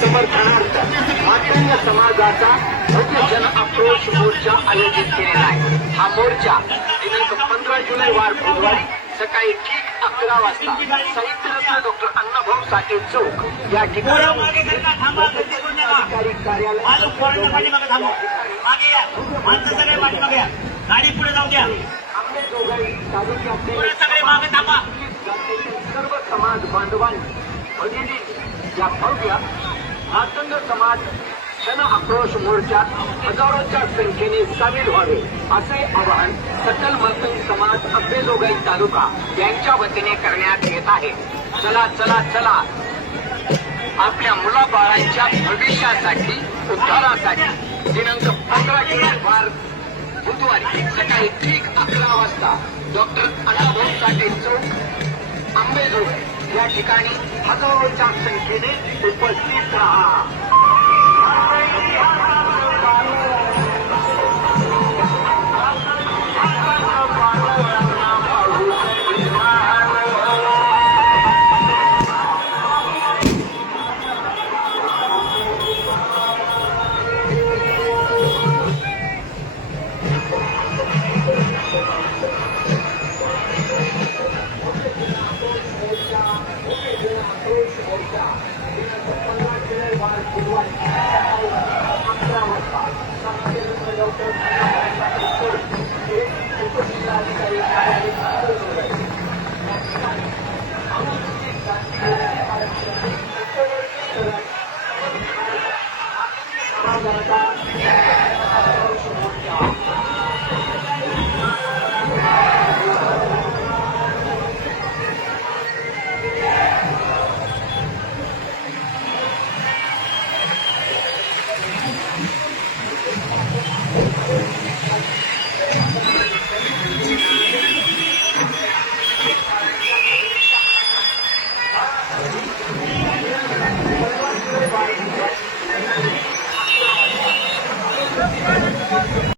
समर्थनार्थ मातंग समाजाचा भव्य जन आक्रोश मोर्चा आयोजित केलेला आहे। हा मोर्चा दिनांक 15 जुलै वार बुधवारी सकाळी ठीक 11 वाजता साहित्यरत्न डॉक्टर अण्णाभाऊ साठे चौक या ठिकाणी अधिकारी कार्यालय गाडी पुढे जाऊ द्या। अंबेजोगाई तालुक्यातील सगळे मागे थांबा। सर्व समाज बांधवांनी भगिनी या भव्य मातंग समाज जन आक्रोश मोर्चात हजारोच्या संख्येने सामील व्हावे असे आवाहन सकल मातंग समाज अंबेजोगाई तालुका यांच्या वतीने करण्यात येत आहे। चला चला चला, आपल्या मुलाबाळांच्या भविष्यासाठी उद्धारासाठी दिनांक 15 जुलै वार बुधवारी सकाळी ठीक 11 वाजता डॉक्टर अण्णाभाऊ साठे चौक अंबेजोगाई या ठिकाणी हजारोच्या संख्येने उपस्थित राहा। बुधवारी